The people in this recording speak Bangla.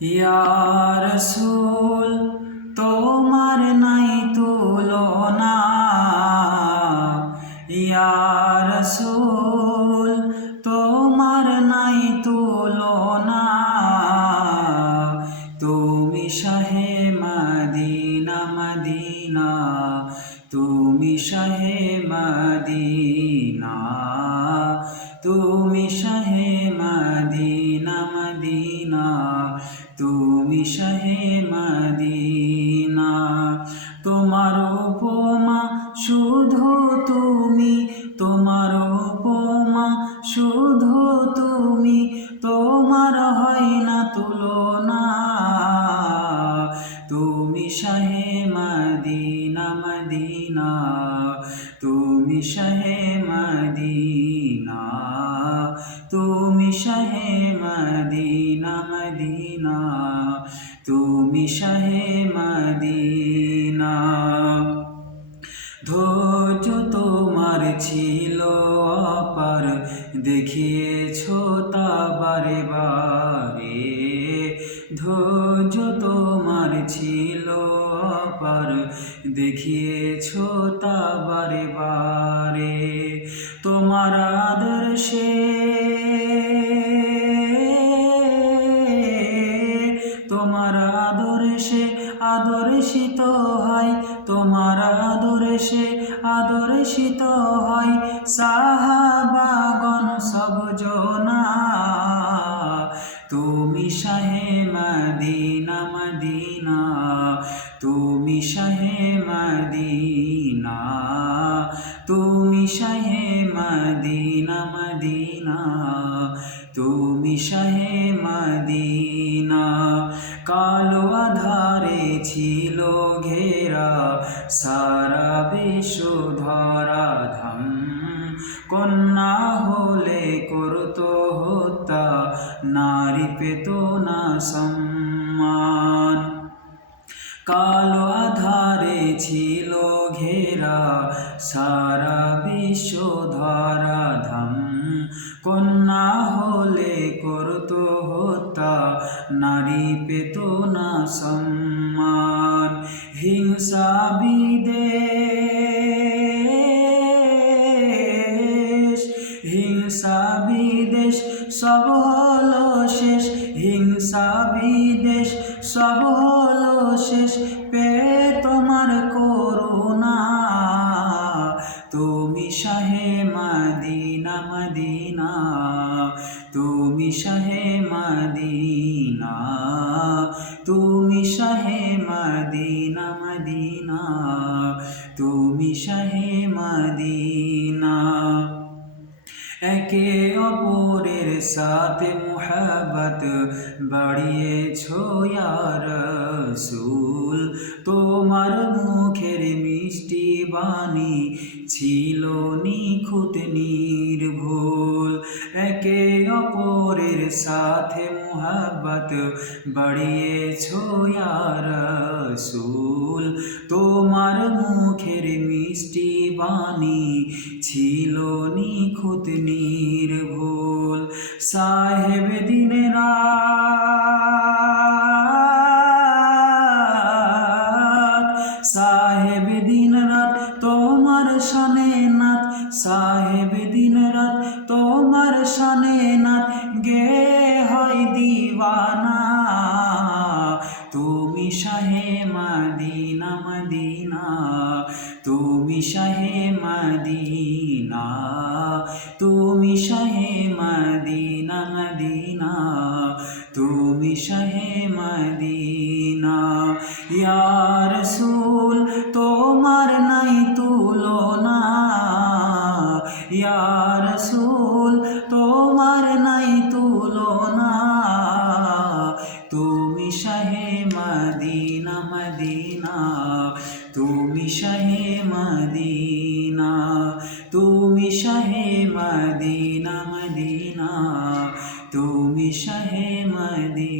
ইয়া রাসূল তোমার নাই তুলনা, ইয়া রাসূল তোমার নাই তুলনা। তুমি শাহে মদিনা মদিনা, তুমি শাহে মদিনা, তুমি শাহে মদিনা মদিনা, তুমি শাহে মদিনা। তোমার উপমা শুধু তুমি, তোমার উপমা শুধু তুমি, তোমার হয় না তুলনা। তুমি শাহে মদিনা মদিনা, তুমি শাহে মদিনা, তুমি শাহে মদিনা মদিনা, তুমি শাহে মদিনা। ধৈর্য তোমার ছিল অপার, দেখিয়েছো তা বারে বারে। ধৈর্য তোমার ছিল অপার, দেখিয়েছো তা বারে বারে। তোমার আদর্শে, তোমার আদর্শে আদর্শিত হয়, তোমার আদর্শে আদর্শিত হয় সাহাবাগণ সব জনা। তুমি শাহে মদিনা মদিনা, তুমি শাহে মদিনা, তুমি শাহে মদিনা মদিনা, তুমি শাহে মদিনা। কালো আধারে ছিল ঘেরা সারা বিশ্ব ধরাধাম, কন্যা হলে করতো হত্যা, নারী পেত না সম্মান। কালো আধারে ছিল ঘেরা সারা বিশ্ব ধরাধাম, কন্যা হলে করতো হত্যা, নারী পেত না সম্মান। হিংসা বিদ্বেষ, হিংসা বিদ্বেষ সব হলো শেষ, হিংসা বিদ্বেষ সব হলো শেষ, পেয়ে তোমার করুণা। তুমি শাহে মদিনা মদিনা, তুমি শাহে মদিনা, তুমি শাহে মদিনা মদিনা, তুমি শাহে মদিনা। একে অপরের সাথে মুহাব্বত বাড়িয়েছো ইয়া রাসূল, তোমার মুখের মিষ্টি বাণী ছিল নিখুঁত নির্ভুল। একে অপরের সাথে মুহাব্বত বাড়িয়েছো ইয়া রাসূল, তোমার মুখের মিষ্টি বাণী ছিল নিখুঁত নির্ভুল। সাহেব দিন রাত, সাহেব দিন রাত তোমার শানে নাত, সাহেব দিন রাত তোমার শানে নাত, গে হয় দিওয়ানা। তুমি শাহে মদিনা মদিনা, তুমি শাহে মদিনা, তুমি শাহে মদিনা মদিনা, তুমি শাহে মদিনা। ইয়া রাসূল তোমার নাই তুলনা, ইয়া রাসূল তোমার নাই তুলনা। তুমি শাহে মদিনা মদিনা, তুমি শাহে মদিনা, তুমি শাহে মদিনা মদিনা, তুমি শাহে মদিনা।